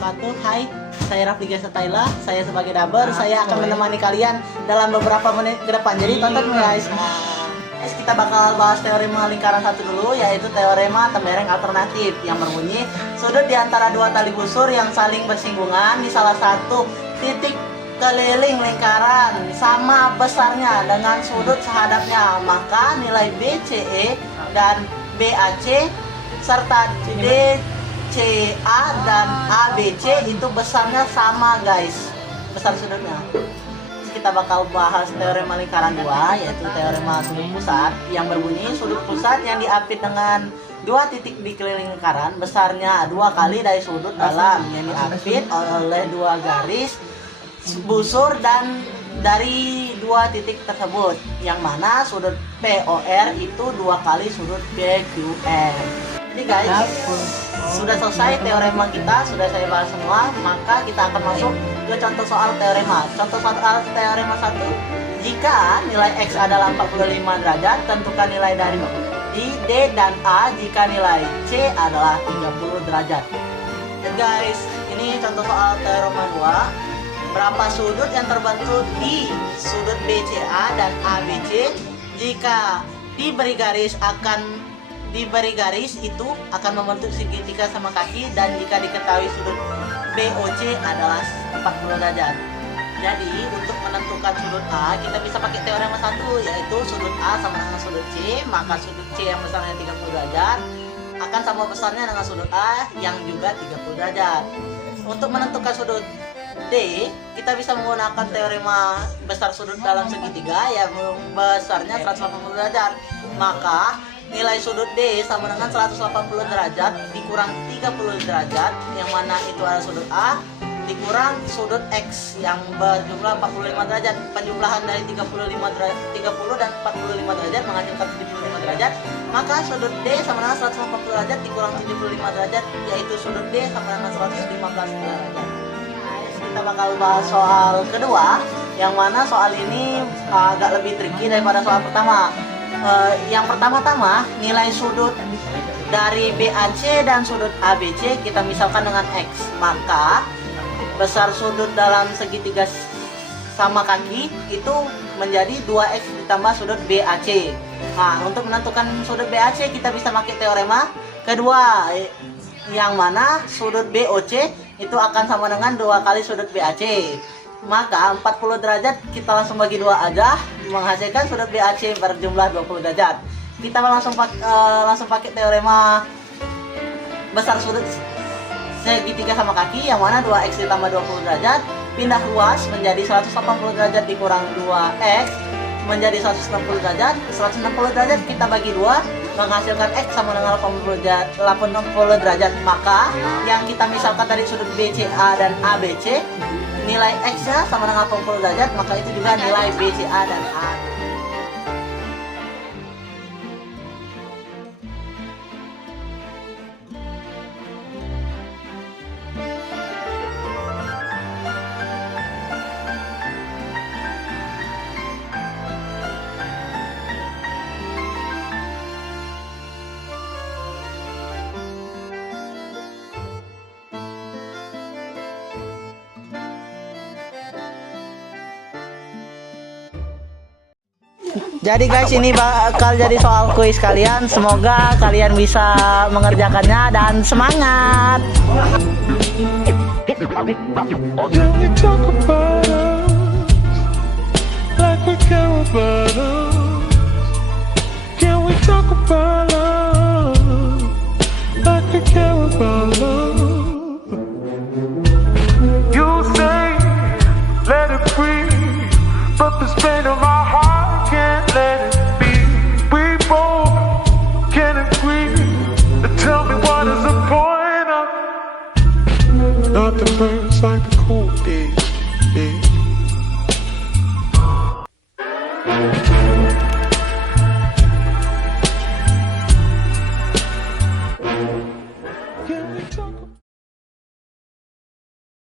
wabarakatuh. Hai, saya Rafli Setaila. Saya sebagai daber, saya akan menemani kalian dalam beberapa menit ke depan. Jadi tonton guys. Guys, kita bakal bahas teorema lingkaran satu dulu, yaitu teorema tembereng alternatif yang berbunyi sudut di antara dua tali busur yang saling bersinggungan di salah satu titik keliling lingkaran sama besarnya dengan sudut sehadapnya, maka nilai BCE dan BAC serta DCA dan ABC itu besarnya sama guys, besar sudutnya. Kita bakal bahas teorema lingkaran 2, yaitu teorema sudut pusat yang berbunyi sudut pusat yang diapit dengan dua titik di keliling lingkaran besarnya 2 kali dari sudut dalam yang diapit oleh dua garis busur dan dari dua titik tersebut, yang mana sudut POR itu 2 kali sudut PQR. Jadi guys, sudah selesai teorema kita, sudah saya bahas semua, maka kita akan masuk ke contoh soal teorema. Contoh soal teorema 1, jika nilai X adalah 45 derajat, tentukan nilai dari D dan A jika nilai C adalah 30 derajat. Dan guys, ini contoh soal teorema 2. Berapa sudut yang terbentuk di sudut BCA dan ABC jika diberi garis itu akan membentuk segitiga sama kaki, dan jika diketahui sudut BOC adalah 40 derajat. Jadi untuk menentukan sudut A kita bisa pakai teorema 1, yaitu sudut A sama dengan sudut C, maka sudut C yang besarnya 30 derajat akan sama besarnya dengan sudut A yang juga 30 derajat. Untuk menentukan sudut D, kita bisa menggunakan teorema besar sudut dalam segitiga yang besarnya 180 derajat. Maka nilai sudut D sama dengan 180 derajat dikurang 30 derajat, yang mana itu adalah sudut A, dikurang sudut X yang berjumlah 45 derajat. Penjumlahan dari 30 dan 45 derajat menghasilkan 75 derajat. Maka sudut D sama dengan 180 derajat dikurang 75 derajat, yaitu sudut D sama dengan 115 derajat. Kita bakal bahas soal kedua, yang mana soal ini agak lebih tricky daripada soal pertama. Yang pertama-tama, nilai sudut dari BAC dan sudut ABC kita misalkan dengan X, maka besar sudut dalam segitiga sama kaki itu menjadi 2X ditambah sudut BAC. Nah, untuk menentukan sudut BAC kita bisa pakai teorema kedua, yang mana sudut BOC itu akan sama dengan 2 kali sudut BAC. Maka 40 derajat kita langsung bagi 2 aja, menghasilkan sudut BAC berjumlah 20 derajat. Kita langsung pakai teorema besar sudut segitiga sama kaki, yang mana 2X ditambah 20 derajat pindah luas menjadi 180 derajat dikurang 2X menjadi 160 derajat. 160 derajat kita bagi 2 menghasilkan X sama dengan 80 derajat. Maka yang kita misalkan dari sudut BCA dan ABC, nilai X nya sama dengan 80 derajat, maka itu juga nilai BCA dan A. Jadi guys, ini bakal jadi soal kuis kalian. Semoga kalian bisa mengerjakannya dan semangat. Can we talk about us like we care about us? Can we talk about us like we care about us? You say let it breathe, but this pain of my heart can't let it be. We both can agree. Tell me what is the point of nothing burns like the cold days.